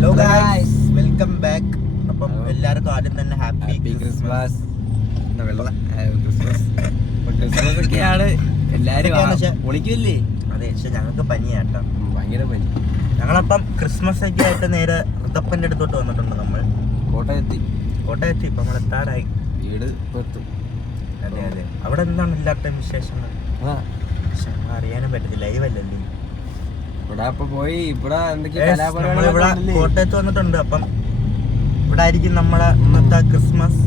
Hello guys, welcome back. അപ്പം എല്ലാവർക്കും ആദ്യം തന്നെ ഹാപ്പി ക്രിസ്മസ്. ക്രിസ്മസ് ഒക്കെയാണ് എല്ലാരും പൊളിക്കില്ലേ? അതെ, പക്ഷെ ഞങ്ങൾക്ക് പനിയാട്ടോ, ഭയങ്കര പനി. ഞങ്ങളപ്പം ക്രിസ്മസ് ഒക്കെ ആയിട്ട് നേരെ ഋതപ്പൻ്റെ അടുത്തോട്ട് വന്നിട്ടുണ്ട്. നമ്മൾ കോട്ടയത്തി ഇപ്പം നമ്മൾ എത്താറായി. വീട് എത്തും. അതെ അതെ. അവിടെ എന്താണ് ഇല്ലാത്ത വിശേഷങ്ങൾ? പക്ഷെ അറിയാനും പറ്റത്തില്ല, ലൈവല്ലല്ലേ. ഇവിടെ പോയി ഇവിടെ കോട്ടയത്ത് വന്നിട്ടുണ്ട്. അപ്പം ഇവിടെ ആയിരിക്കും നമ്മളെ ഇന്നത്തെ ക്രിസ്മസ്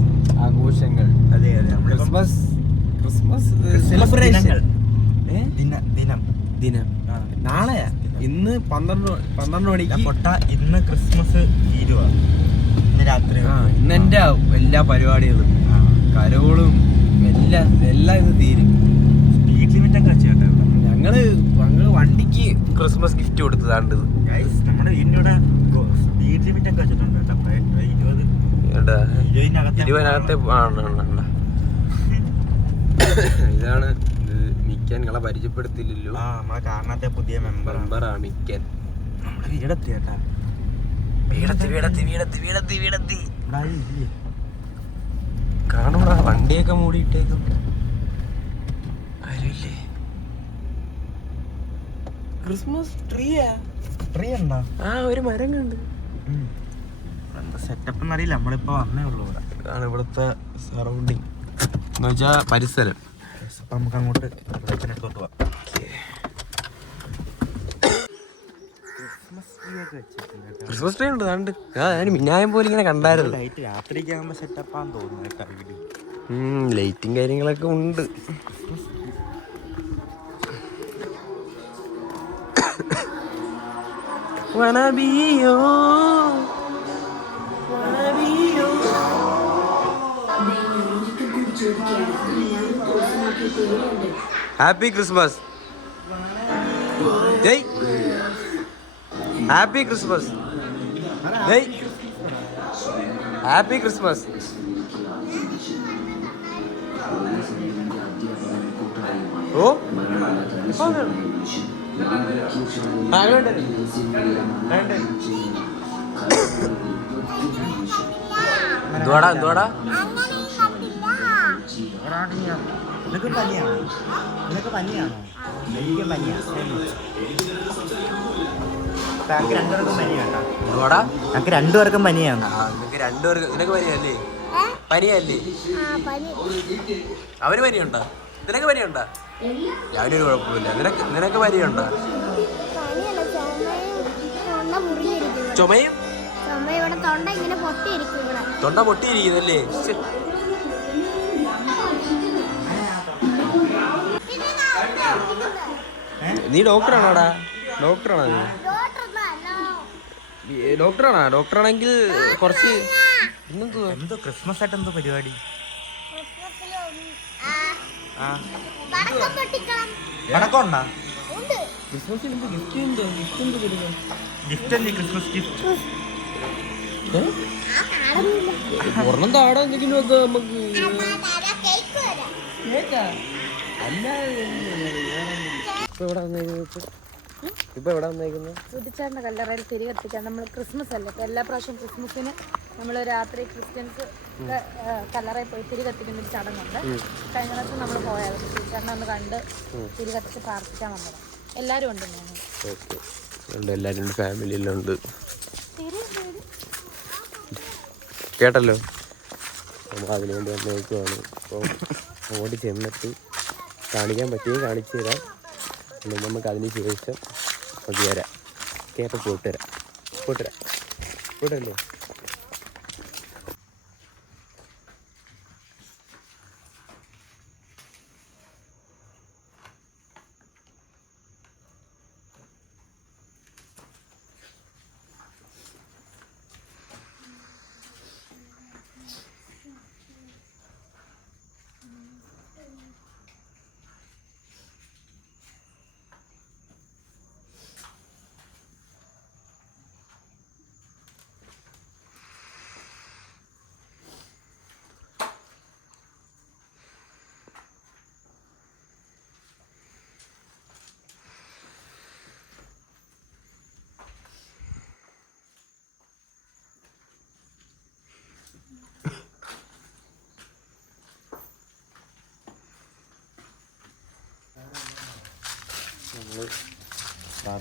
ആഘോഷങ്ങൾ. അതെ അതെ, ക്രിസ്മസ് സെലിബ്രേഷൻ ദിനം നാളെയാ. ഇന്ന് 12 മണിക്ക് പൊട്ട. ഇന്ന് ക്രിസ്മസ് തീരുവാ, ഇന്ന് രാത്രി. ഇന്ന് എന്റെ എല്ലാ പരിപാടികളും കരോളും എല്ലാം ഇന്ന് തീരും. സ്പീഡ് ലിമിറ്റ് ഒക്കെ വെച്ചേട്ടാ. ഞങ്ങള് വണ്ടിക്ക് ക്രിസ്മസ് ഗിഫ്റ്റ് കൊടുത്തതാണ്ട്. നമ്മുടെ വീടിന്റെ സ്പീഡ് ലിമിറ്റ് ഒക്കെ വെച്ചിട്ടുണ്ട് കേട്ടോ. 20-നകത്തെ ഇതാണ് മിക്കൻ. നിങ്ങളെ പരിചയപ്പെടുത്തില്ലല്ലോ. നമ്മളെ കാരണത്തെ പുതിയ മെമ്പറാ മിക്കൻ. നമ്മുടെ വീടെത്തി കേട്ടാ. വീടെത്തി കാണൂടാ, വണ്ടിയൊക്കെ മൂടിയിട്ടേക്കും. ആരുമില്ലേ? ക്രിസ്മസ് ട്രീ ഉണ്ടോ? ഒരു മരം കണ്ട്. എന്താ സെറ്റപ്പ് എന്നറിയില്ല, നമ്മളിപ്പോ വന്നേ ഉള്ളൂ. ഇവിടെ ഇതാണ് ഇവിടുത്തെ സറൗണ്ടിങ് എന്ന് വെച്ചാ പരിസരം. അപ്പൊ നമുക്ക് അങ്ങോട്ട് അടുത്തോട്ട് പോവാം. ക്രിസ്മസ് ട്രീ ഉണ്ട്. കണ്ട് ഞാൻ മിന്നായം പോലെ ഇങ്ങനെ കണ്ടായിരുന്നു. ലൈറ്റ് രാത്രിക്ക് ആകുമ്പോ സെറ്റപ്പാന്ന് തോന്നുന്നു കേട്ടോ. വീട് ലൈറ്റും കാര്യങ്ങളൊക്കെ ഉണ്ട്. Happy Christmas. Happy Christmas. Happy Christmas. ഓ എന്തുവാടാ നിനക്ക് പനിയാണോ? എനിക്ക് പനിയാണ്. ഞങ്ങൾക്ക് രണ്ടുപേർക്കും പനിയാട്ടോ. ഞങ്ങൾക്ക് രണ്ടുപേർക്കും പനിയാണ്. നിനക്ക് പനിയല്ലേ? പനിയല്ലേ? അവന് പനിയുണ്ടോ? നിനക്ക് പനിയുണ്ടോ? ഞാനൊരു കുഴപ്പമില്ല. നിനക്ക് പനിയുണ്ടോ? ചുമയും തൊണ്ട പൊട്ടിയിരിക്കുന്നല്ലേ? നീ ഡോക്ടറാണോടാ? ഡോക്ടറാണെങ്കിൽ കുറച്ച് എന്തോ ക്രിസ്മസ് ആയിട്ട് എന്തോ പരിപാടി. വടക്കമുണ്ടാ? ക്രിസ്മസിന് ഗിഫ്റ്റ് അല്ലേ? ക്രിസ്മസ് ഗിഫ്റ്റ് ഒരെണ്ണം താടാ. എന്തെങ്കിലും ഒക്കെ നമുക്ക് ഇപ്പൊ എവിടെ വന്നേക്കുന്നത്? സുധിച്ചാറിന്റെ കല്ലറയിൽ തിരി കത്തിക്കാൻ. നമ്മൾ ക്രിസ്മസ് അല്ലേ, എല്ലാ പ്രാവശ്യം ക്രിസ്മസിന് നമ്മൾ രാത്രി ക്രിസ്ത്യൻസ് കല്ലറയിൽ പോയി തിരി കത്തിക്കുന്ന ഒരു ചടങ്ങുണ്ട്. കഴിഞ്ഞ പ്രാവശ്യം നമ്മൾ പോയായിരുന്നു. സുധിച്ചാറിനെ ഒന്ന് കണ്ട് തിരി കത്തിച്ച് പ്രാർത്ഥിക്കാൻ വന്നത്. എല്ലാവരും ഉണ്ട്. എല്ലാവരും ഫാമിലിയിലുണ്ട്. കേട്ടല്ലോ, നമ്മൾ അതിനുവേണ്ടി വന്നേക്കുവാണ്. അപ്പോൾ അങ്ങോട്ട് ചെന്നിട്ട് കാണിക്കാൻ പറ്റുകയും കാണിച്ചു തരാം. അല്ലെങ്കിൽ നമുക്ക് അതിന് ശേഷം അത് തരാം. കേട്ടോ, പോട്ടല്ലേ?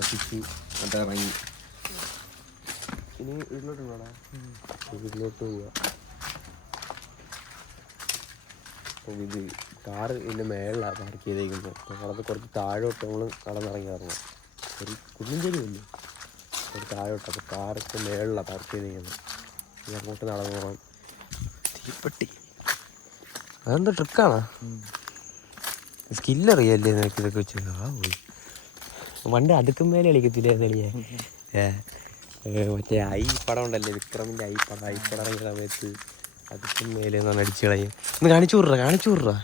പ്രാർത്ഥിച്ചു എന്നിട്ട് ഇറങ്ങി. ഇനി വീട്ടിലോട്ട് പോകണം. വീട്ടിലോട്ട് പോവുക. അപ്പം ഇത് കാറ് ഇതിൻ്റെ മേളിലാണ് പാർക്ക് ചെയ്തേക്കുന്നത്. ഞങ്ങളത് കുറച്ച് താഴോട്ട് നമ്മൾ നടന്നിറങ്ങിയായിരുന്നു. ഒരു കുന്നിഞ്ചേരി വന്നു ഒരു താഴോട്ട്. അപ്പോൾ കാറൊക്കെ മേളിലാണ് പാർക്ക് ചെയ്തേക്കുന്നത്. ഇനി അങ്ങോട്ട് നടന്നു പോകണം. തീപ്പെട്ടി അതെന്താ ട്രിക്കാണോ? സ്കില്ലറിയല്ലേ നിനക്ക് ഇതൊക്കെ വെച്ച്? ആ പോയി വണ്ടി അടുക്കും മേലെ കളിക്കത്തില്ലേ കളിയെ? മറ്റേ ഐ പടം ഉണ്ടല്ലേ, വിക്രമിൻ്റെ ഐ പടം ഇറങ്ങിയ സമയത്ത് അടുക്കും മേലെ എന്നാണ് അടിച്ചു കളയും. ഒന്ന് കാണിച്ചു വിട്രാ.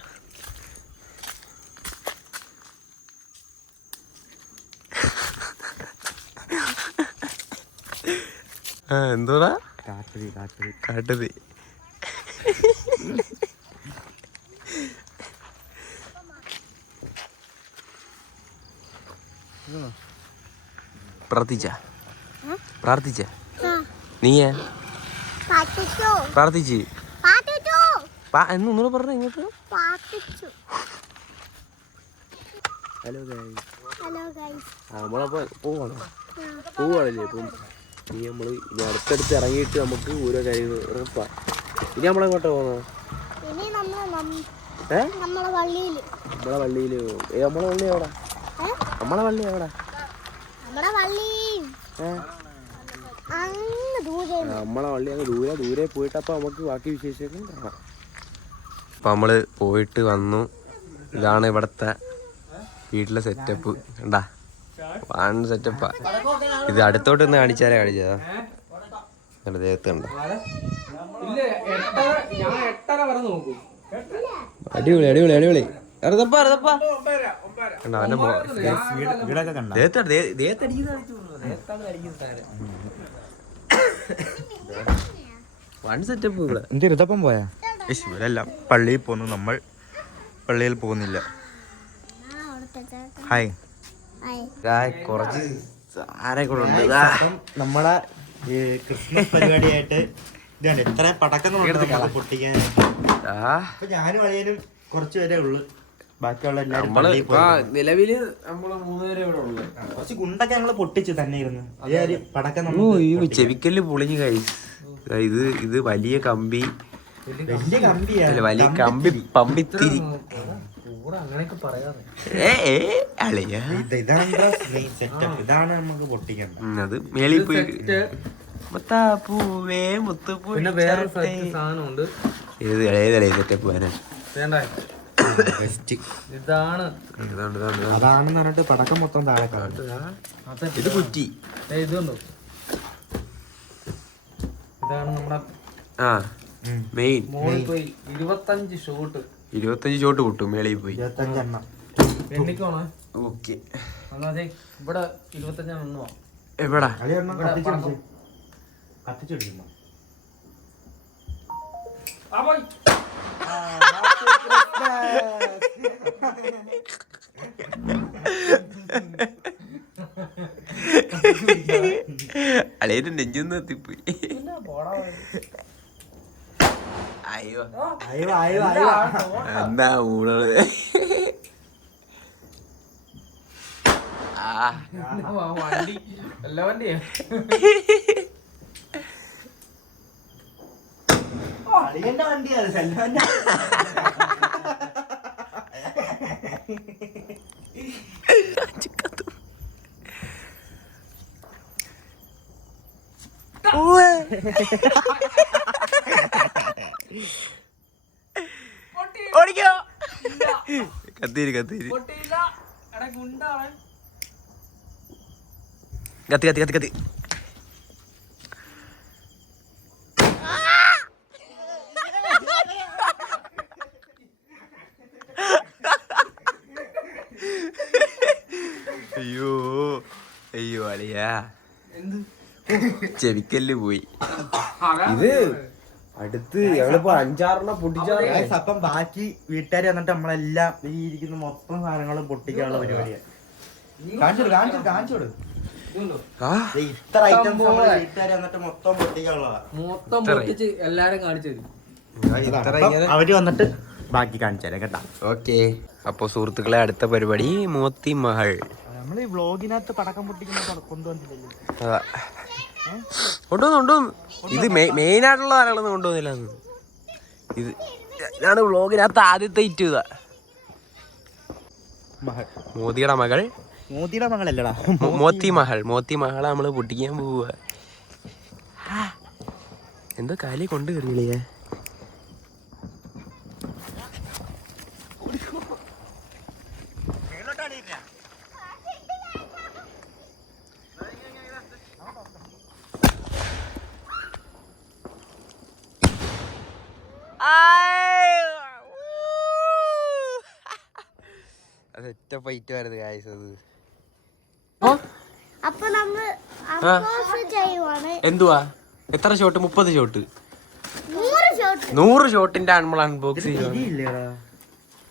എന്തോടാ? കാട്ടുതീ. പ്രാർത്ഥിച്ച നീയ പ്രാർത്ഥിച്ച് എന്നൊന്നുകൂടെ പറഞ്ഞ ഇങ്ങോട്ട്. ഹലോ നമ്മളപ്പോ പോവാണല്ലേ. അപ്പം ഇനി നമ്മള് ഇനി അടുത്തടുത്ത് ഇറങ്ങിയിട്ട് നമുക്ക് ഓരോ കാര്യങ്ങൾ ഉറപ്പാ. ഇനി നമ്മളെങ്ങോട്ടാ പോകുന്നത്? നമ്മളെ പള്ളിയില്. നമ്മളെ പള്ളി എവിടാ? നമ്മളെ പള്ളി എവിടാ? നമ്മളെ പള്ളി അങ്ങ് ദൂരെ പോയിട്ട് അപ്പൊ നമുക്ക് ബാക്കി വിശേഷങ്ങൾ കാണാം. അപ്പൊ നമ്മള് പോയിട്ട് വന്നു. ഇതാണ് ഇവിടത്തെ വീട്ടിലെ സെറ്റപ്പ്. കണ്ടാ വാണ് സെറ്റപ്പാ. ഇത് അടുത്തോട്ട് ഒന്ന് കാണിച്ചതാ ദേഹത്ത് കണ്ട. അടിപൊളി വൺ സെറ്റപ്പ്. ഇവിടെ എന്ത് ഋതപ്പം പോയാ? ഇവരെല്ലാം പള്ളിയിൽ പോന്നു, നമ്മൾ പള്ളിയിൽ പോകുന്നില്ല. ഹായ് കുറച്ച് ആരെ കൂടെ ഉണ്ട്. നമ്മളെ ക്രിസ്മസ് പരിപാടിയായിട്ട് ഇതാണ് എത്ര പടക്കങ്ങളുണ്ട് പൊട്ടിക്കാൻ. ഞാനും അളിയനും കുറച്ച് പേരേ ഉള്ളു. ബാക്കിയുള്ള നിലവില് നമ്മള് 3 പേരെ ഇവിടെ ഉള്ളു. കുറച്ച് ഗുണ്ടൊക്കെ ഞങ്ങള് പൊട്ടിച്ചു തന്നെ ഇരുന്നു. പടക്കം ചെവിക്കല്ല് പൊളിഞ്ഞു കഴിച്ചു. ഇത് വലിയ കമ്പി, വലിയ കമ്പി പമ്പിത്തിരി. ഇതാണ് നമുക്ക് പൊട്ടിക്കേണ്ടത്. അത് മേളിൽ പോയി മുത്താപ്പൂവേ മുത്തുപൂ. പിന്നെ വേറെ സാധനമുണ്ട്. ഏതല്ലേ സെറ്റപ്പ് വരാൻ? അതാണെന്ന് പറഞ്ഞിട്ട് പടക്കം മൊത്തം താഴെ. ഇത് കുറ്റി. ഇതുണ്ടോ? ഇതാണ് നമ്മുടെ മെയിൻ. 25 ഷോട്ട്. 25 ഷോട്ട് കിട്ടും മേളിൽ പോയി. 25 എണ്ണം. എണ്ണിക്കോണേ. ഓക്കെ. ഇവിടെ 25 എണ്ണോ? എവിടാ? കത്തിച്ചെടുക്കുന്നു. അളേന്റെ നെഞ്ചൊന്ന് എത്തിപ്പോയി. അയ്യോ എന്താ ഊണത്? വണ്ടി എല്ലാ വണ്ടിയാ. ഓടിക്കോ. കത്തിരി കത്തി അയ്യോ അളിയാ ചെവിക്കല്ല് പോയി. ഇത് അടുത്ത് ഞങ്ങളിപ്പോ 5-6 പൊട്ടിച്ചാറ്. അപ്പം ബാക്കി വീട്ടുകാർ വന്നിട്ട് നമ്മളെല്ലാം ഈ ഇരിക്കുന്ന മൊത്തം സാധനങ്ങളും പൊട്ടിക്കാനുള്ള പരിപാടിയാണ്. കാണിച്ചോട് ഇത്ര ഐറ്റംസ് വീട്ടുകാർ വന്നിട്ട് മൊത്തം പൊട്ടിക്കാനുള്ളതാ. മൊത്തം പൊട്ടിച്ച് എല്ലാരും കാണിച്ചത്. അവര് വന്നിട്ട് ബാക്കി കാണിച്ചു തരാം കേട്ടാ. ഓക്കെ. അപ്പൊ സുഹൃത്തുക്കളെ അടുത്ത പരിപാടി മോത്തി മഹൽ. നമ്മള് ഈ വ്ളോഗിനകത്ത് പടക്കം പൊട്ടിക്കുന്ന കൊണ്ടുവന്നില്ലല്ലോ. അതാ കൊണ്ടുവന്നു. ഇത് മെയിൻ ആയിട്ടുള്ള ആളുകളൊന്നും കൊണ്ടുവന്നില്ല. ഇത് ഞാന് വ്ളോഗിനകത്ത് ആദ്യത്തെ ഇറ്റ് ഇതാ. മോദിയുടെ മകൾ. മോദിയുടെ മകളല്ലടാ, മോത്തി മകളെ നമ്മള് പൊട്ടിക്കാൻ പോവുക. എന്തോ കാലി കൊണ്ട് കയറിയില്ലേ. അതൊറ്റ ഫൈറ്റായിരുന്നു ഗായ്സ് അത്. അപ്പൊ നമ്മള് അൺബോക്സ് ചെയ്യുവാണ്. എന്തുവാ എത്ര ഷോട്ട്? 30 ഷോട്ട്. 100 ഷോട്ട്. 100 ഷോട്ടിന്റെ നമ്മൾ അൺബോക്സ് ചെയ്യുക.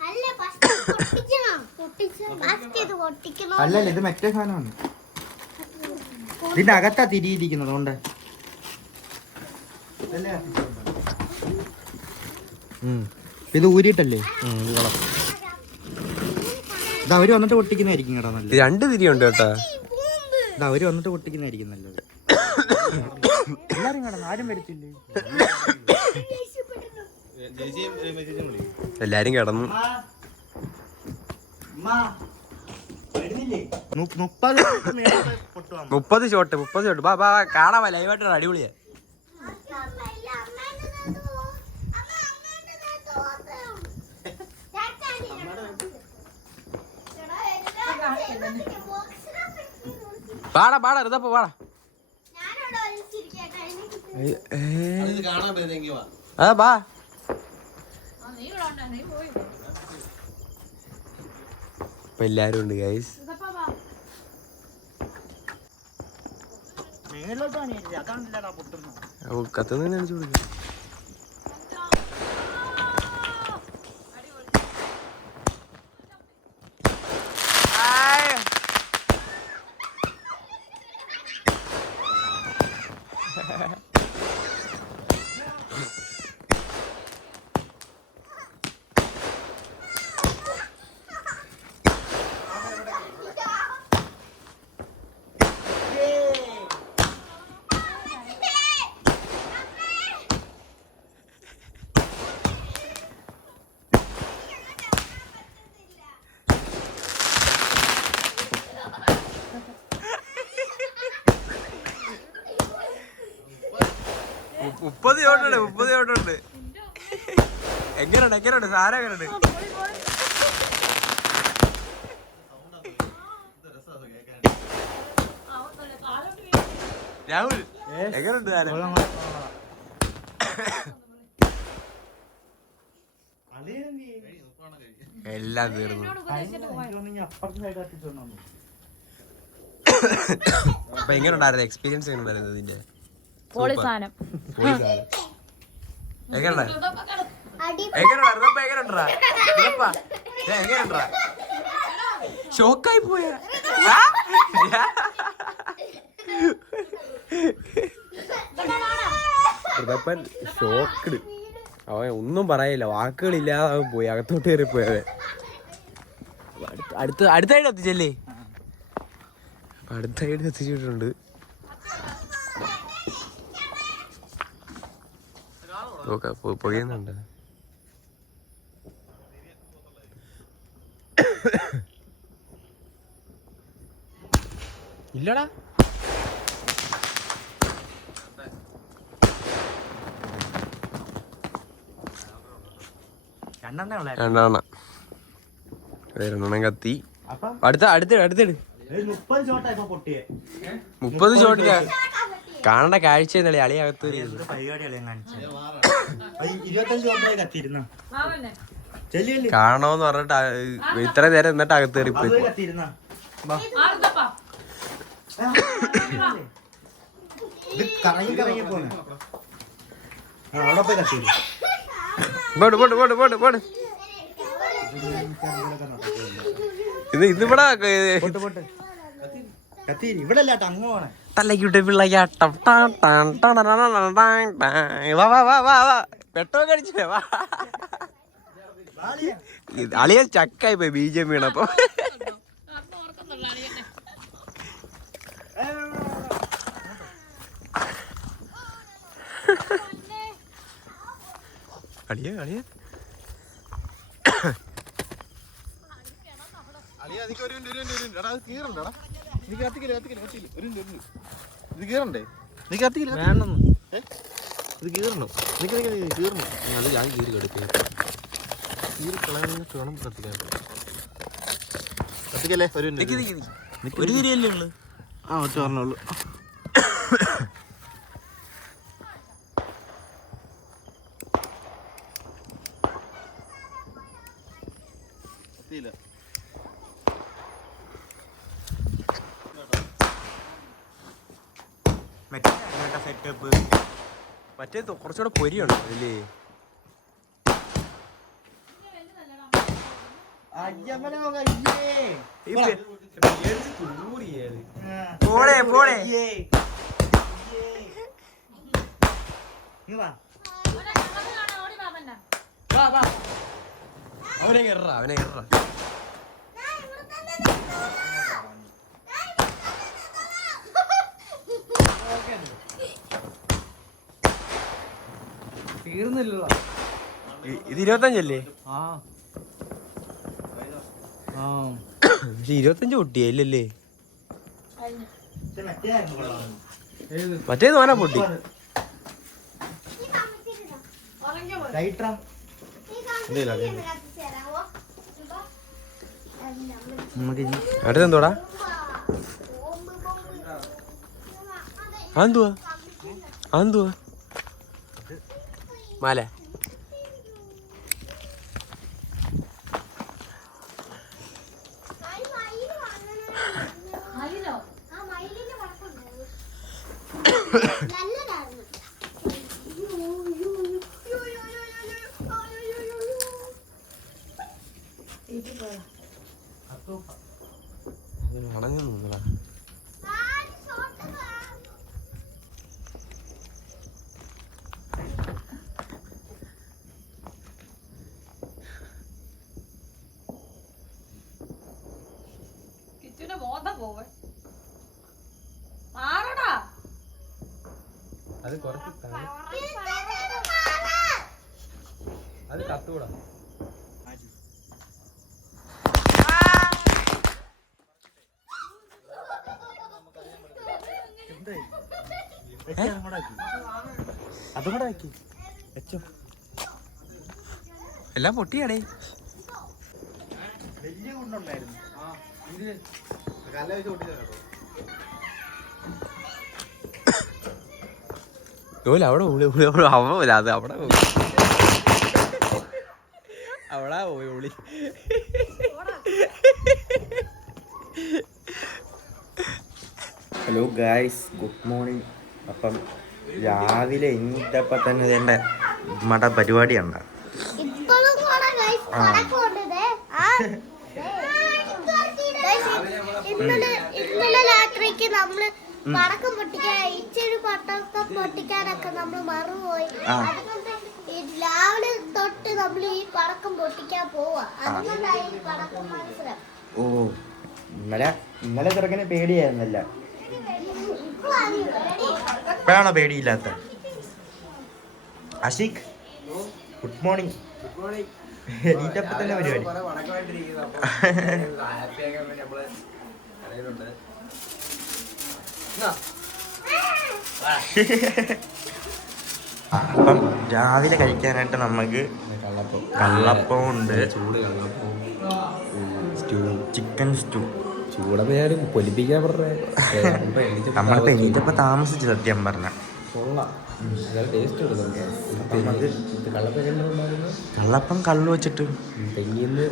അല്ല ഫസ്റ്റ് പൊട്ടിക്കണം. ഫസ്റ്റ് ഇത് പൊട്ടിക്കണം. അല്ലല്ല, ഇത് മറ്റേ സാധനമാണ്. ഇതിന്റെ അകത്താ തിരിയിരിക്കുന്നത് കൊണ്ട്. ഇത് ഊരിയിട്ടല്ലേ? ഇത് അവര് വന്നിട്ട് പൊട്ടിക്കുന്നതായിരിക്കും കേട്ടോ നല്ലത്. 2 തിരിയുണ്ട് കേട്ടാ. ഇത് അവര് വന്നിട്ട് പൊട്ടിക്കുന്നതായിരിക്കും നല്ലത്. എല്ലാരും കടന്നു, ആരും വരത്തില്ലേ? എല്ലാരും കിടന്നു. 30 ഷോട്ട്. ബാ കാണാ ലൈവായിട്ട് അടിപൊളിയാ. പാടാ ഇതപ്പോ പാടാ. അതാ ബാ. ഇപ്പൊ എല്ലാരും ഉണ്ട് ഗൈസ്. കത്തുന്ന കാണിച്ചു കൊടുക്കാം. മുപ്പത് ഷോട്ടുണ്ട്. എങ്ങനെയുണ്ട് സാധനം എങ്ങനെയുണ്ട്? രാഹുൽ എങ്ങനെയുണ്ട് സാധനം? എല്ലാം തീർന്നു. അപ്പൊ എങ്ങനെയുണ്ടായിരുന്നു എക്സ്പീരിയൻസ്? എങ്ങനെയുണ്ടായിരുന്നു ഇതിന്റെ? ഷോക്കായി പോയ ഷോക്ക്ഡ്. അവൻ ഒന്നും പറയില്ല, വാക്കുകളില്ലാതെ അവൻ പോയി അകത്തോട്ട് കയറിപ്പോയവൻ. അടുത്തായിട്ട് എത്തിച്ചല്ലേ? അടുത്തായിട്ട് എത്തിച്ചിട്ടുണ്ട്. പുകയുന്നുണ്ട്. ഇല്ലടാ രണ്ടെണ്ണം കത്തി. അടുത്തിട് 30 ഷോട്ടില്ല. കാണേണ്ട കാഴ്ച അളിയകത്ത് കാണണോന്ന് പറഞ്ഞിട്ട് ഇത്ര നേരം എന്നിട്ട് അകത്ത് കയറിപ്പോയി. തലക്കിട്ട് പിള്ളയാട്ടം പെട്ടോ കടിച്ചേ. അളിയ ചക്കായി പോയി BGM വീണപ്പോ. കളിയ കളിയ ഇത് കീറണ്ടേ നീ കത്തിക്കില്ല വേണമെന്ന് ഇത് കീറണം നീ കീറണം അത് ഞാൻ കീറി കെടുക്കേ കീറി കളയാനിട്ട് വേണം കത്തിക്കാൻ കത്തിക്കല്ലേ ഒരു തിരിയല്ലേ ഉള്ളു ആ ഒറ്റ പറഞ്ഞോളൂ കത്തിയില്ല സെറ്റപ്പ് മറ്റേ കുറച്ചുകൂടെ പൊരിയുണ്ട് അല്ലേ പോളെ പോളെ അവനെ കയറ അവനെ കയറ തീർന്നില്ലല്ലോ. ഇത് 25 ആ ആ പക്ഷെ 25 പൊട്ടിയല്ലേ ഏത് മറ്റേത് തോനാ പൊട്ടി അടുത്തെന്തോടാ അതെന്തുവാ അതെന്തുവാ മാല അടഞ്ഞു നിന്നടാ അത് കുറച്ച് അത് കത്തൂടാ അതും കൂടെ ആക്കി വെച്ചോ എല്ലാം പൊട്ടിയാടേ വലിയ കൊണ്ടുണ്ടായിരുന്നു ജോലി അവിടെ അവല്ല അത് അവിടെ അവിടെ പോയി വിളി ഹലോ ഗായ്സ് ഗുഡ് മോർണിംഗ്. അപ്പം രാവിലെ എണീറ്റപ്പോൾ തന്നെ ഇതെൻ്റെ നമ്മുടെ പരിപാടിയുണ്ട്. ഇപ്പോഴും കൂടെ guys പടക്കമുണ്ട് ദേ. ഇന്നലെ രാത്രിക്ക് നമ്മള് പടക്കം പൊട്ടിക്കാൻ ഇച്ചിരി പടക്കം പൊട്ടിക്കാനൊക്കെ നമ്മൾ മറന്നുപോയി. അതുകൊണ്ട് രാവിലെ തൊട്ട് നമ്മൾ ഈ പടക്കം പൊട്ടിക്കാൻ പോവാ. അതുകൊണ്ടായി ഈ പടക്കം മത്സരം. ഓ ഇന്നലെ ചെറുക്കനെ പേടിയായിരുന്നല്ല, ഇപ്പോഴാണോ പേടിയില്ലാത്ത? Ashiq good morning. എണീറ്റപ്പോൾ തന്നെ പരിപാടി. അപ്പം രാവിലെ കഴിക്കാനായിട്ട് നമുക്ക് കള്ളപ്പം ഉണ്ട്, ചൂട് കള്ളപ്പം സ്റ്റൂ ചിക്കൻ സ്റ്റൂ. ചൂടന്നെയാലും പൊലിപ്പിക്കാൻ പറഞ്ഞേ നമ്മളിപ്പോൾ എണീറ്റപ്പോൾ താമസിച്ച് സത്യം പറഞ്ഞ കൊള്ളാം. ടേസ്റ്റ് എടുക്കും കള്ളപ്പം കള്ളു വെച്ചിട്ട് തെങ്ങിന്ന്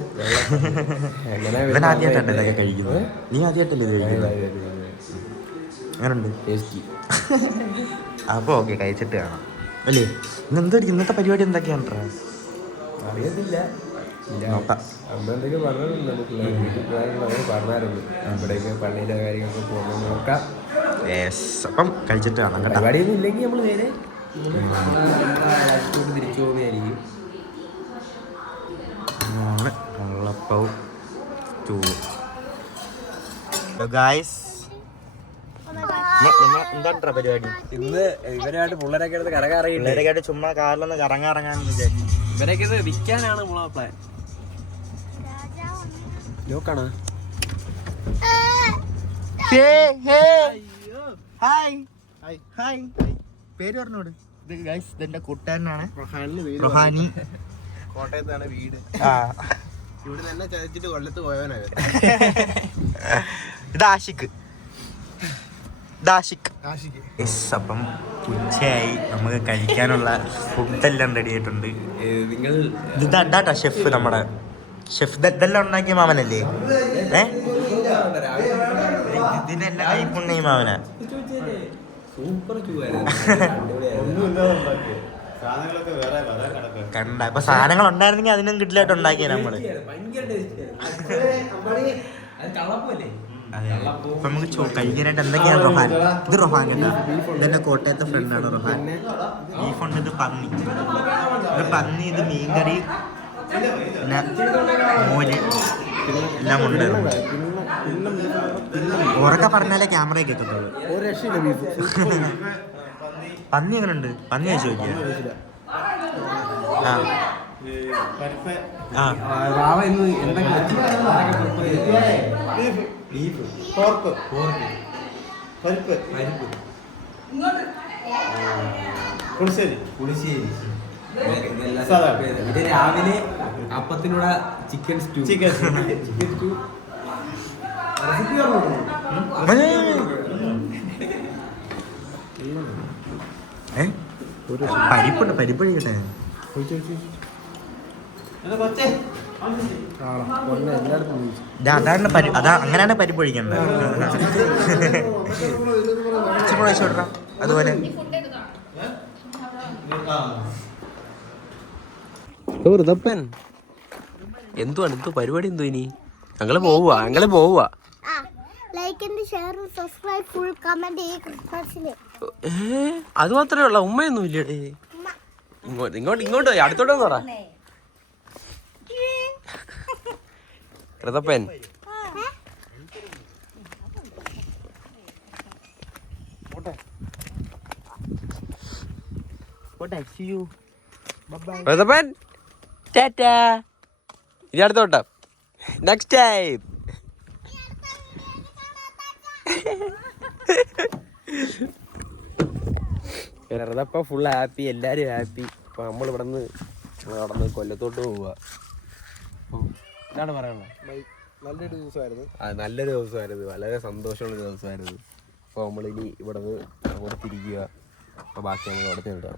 ഇവൻ ആദ്യമായിട്ടല്ലേ ഇതൊക്കെ കഴിക്കുന്നത്? നീ ആദ്യമായിട്ടല്ലേ ഇത് കഴിക്കുന്നത്? അങ്ങനുണ്ട് ടേസ്റ്റി. അപ്പോൾ ഓക്കെ, കഴിച്ചിട്ട് കാണാം അല്ലേ? ഇന്നെന്തായിരിക്കും ഇന്നത്തെ പരിപാടി? എന്തൊക്കെയാണ് അറിയത്തില്ല. നോക്കാം. അമ്മ എന്തൊക്കെ പറഞ്ഞിട്ടുണ്ട്, നമുക്ക് വീട്ടിൽ പോകാനുള്ള പറഞ്ഞായിരുന്നു. ഇവിടേക്ക് പള്ളിയിലെ കാര്യങ്ങളൊക്കെ പോകുമ്പോൾ നോക്കാം. അപ്പം കഴിച്ചിട്ട് കാണാം കേട്ടോ. പരിപാടിയൊന്നും ഇല്ലെങ്കിൽ നമ്മൾ നേരെ തിരിച്ചു പോകുന്നതായിരിക്കും. കള്ളപ്പവും സ്റ്റൂ. ഗായ്സ് എന്താ പരിപാടി? ഇന്ന് ഇവരായിട്ട് പിള്ളേരൊക്കെ എടുത്ത് കറങ്ങാറിയില്ലേ? പിള്ളേരൊക്കെ ചുമ്മാ കാറിലൊന്ന് കറങ്ങാൻ വിചാരിച്ചു. ഇവരൊക്കെ ഇത് വിൽക്കാനാണ് നമ്മളെ പ്ലാൻ. നോക്കാണ് പേര് പറഞ്ഞോട്. ഇത് ഗൈസ് ഇതെന്റെ കൂട്ടുകാരനാണ് റൊഹാനി. കോട്ടയത്താണ് വീട്. ഇവിടെ തന്നെ ചതിച്ചിട്ട് കൊല്ലത്ത് പോയവനാണ്. ഇത് ആഷിഖ്. അപ്പം ഉച്ചയായി, നമുക്ക് കഴിക്കാനുള്ള ഫുഡെല്ലാം റെഡി ആയിട്ടുണ്ട്. നിങ്ങൾ ഇതാട്ടാ ഷെഫ്, നമ്മുടെ ഷെഫ് ഇതെല്ലാം ഉണ്ടാക്കിയ മാമനല്ലേ? ഇതിനെല്ലാം കൈപ്പുണ്യ മാമനാ. സൂപ്പർ കണ്ട ഇപ്പൊ സാധനങ്ങൾ ഉണ്ടായിരുന്നെങ്കിൽ അതിനും കിട്ടിലായിട്ട് ഉണ്ടാക്കിയ നമ്മള്. അതെ, ഇപ്പൊ നമുക്ക് കഴിക്കാനായിട്ട് എന്തൊക്കെയാണ് റൊഹാൻ. ഇത് റൊഹാൻ കേട്ടോ, ഇതെന്റെ കോട്ടയത്തെ ഫ്രണ്ടാണ് റൊഹാൻ. ബീഫുണ്ട്, ഇത് പന്നി, ഇത് മീൻകറി, പിന്നെ മോര് എല്ലാം ഉണ്ട്. ഉറക്കെ പറഞ്ഞാലേ ക്യാമറ കേൾക്കത്തുള്ളൂ. പന്നി എങ്ങനെ ഉണ്ട്? പന്നി കഴിച്ചു നോക്കിയ. ഇത് രാവിലെ അപ്പത്തിനൂടെ ചിക്കൻ സ്റ്റൂ. പരിപ്പുണ്ട്, പരിപ്പ് കഴിക്കട്ടെ. അതാ അങ്ങനെയാണ് പരിപ്പ് കഴിക്കേണ്ടത്. അതുപോലെ എന്തുവാണ് എന്തോ പരിപാടി? എന്തോ ഇനി ഞങ്ങള് പോവുക. Like and share subscribe full comment ഈ ക്രിസ്മസിന്. അത് മാത്രമേ ഉള്ള ഉമ്മയൊന്നും ഇല്ലേ? ഇങ്ങോട്ട് അടുത്തോട്ട് വന്ന് പറ. കൃതപ്പൻ കൃതപ്പൻ ടാറ്റാ. ഇനി അടുത്തോട്ട നെക്സ്റ്റ് ടൈം. വെറുതെ ഫുൾ ഹാപ്പി, എല്ലാരും ഹാപ്പി. അപ്പൊ നമ്മൾ ഇവിടുന്ന് നടന്ന് കൊല്ലത്തോട്ട് പോവുക. എന്താണ് പറയാനുള്ളത്? നല്ലൊരു ദിവസമായിരുന്നു. നല്ലൊരു ദിവസമായിരുന്നു, വളരെ സന്തോഷമുള്ള ദിവസമായിരുന്നു. അപ്പോൾ നമ്മളിനി ഇവിടെ നിന്ന് അങ്ങോട്ട് തിരിക്കുക. അപ്പോൾ ബാക്കി നമ്മൾ അവിടെ നിന്ന്